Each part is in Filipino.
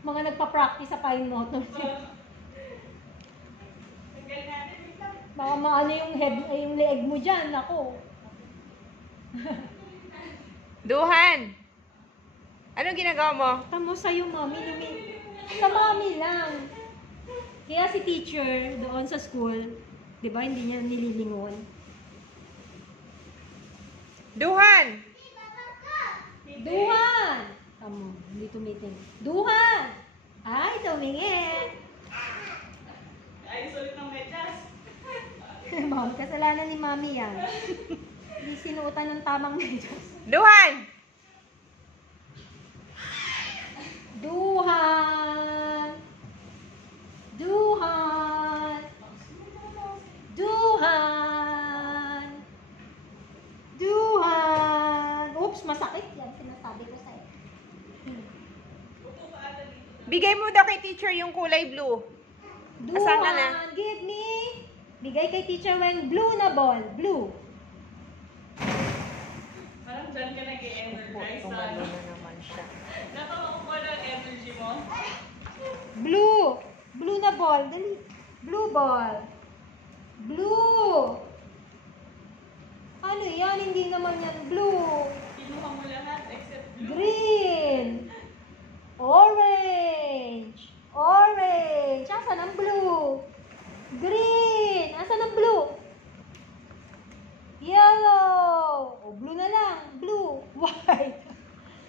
Mga nagpa-practice sa fine motor. Baka maano yung leeg mo dyan, ako. Duhan! Anong ginagawa mo? Tamo sa'yo, mami. Sa mami lang. Kaya si teacher doon sa school, di ba, hindi niya nililingon. Duhan! Duhan! Tamo, hindi tumiting. Duhan! Ay, tumingin! Ay, sulit ng medyas. Mami, kasalanan ni mami yan. Hindi sinuotan ng tamang medyas. Duhan! Duhan! Duhan! Duhan! Duhan! Oops, masakit yan. Sinasabi ko sa'yo. Bigay mo daw kay teacher yung kulay blue. Asan ka na? Duhan! Give me! Bigay kay teacher when blue na ball. Blue. Parang dyan ka nag-i-energize. Tumalo na naman siya. Nakakakuha ng energy mo. Blue. Blue na ball. Dali. Blue ball. Blue. Ano yan? Hindi naman yan blue. Kinuha mo lahat except blue. Green. Orange. Orange. Asan ang blue? Green. Asan ang blue? Yellow. O, blue na lang. Blue. White.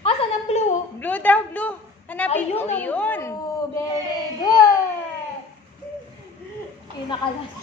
Asan ang blue? Blue daw, blue. Hanapin Ayun mo. ang Yun. blue. Very good. Kinakalas.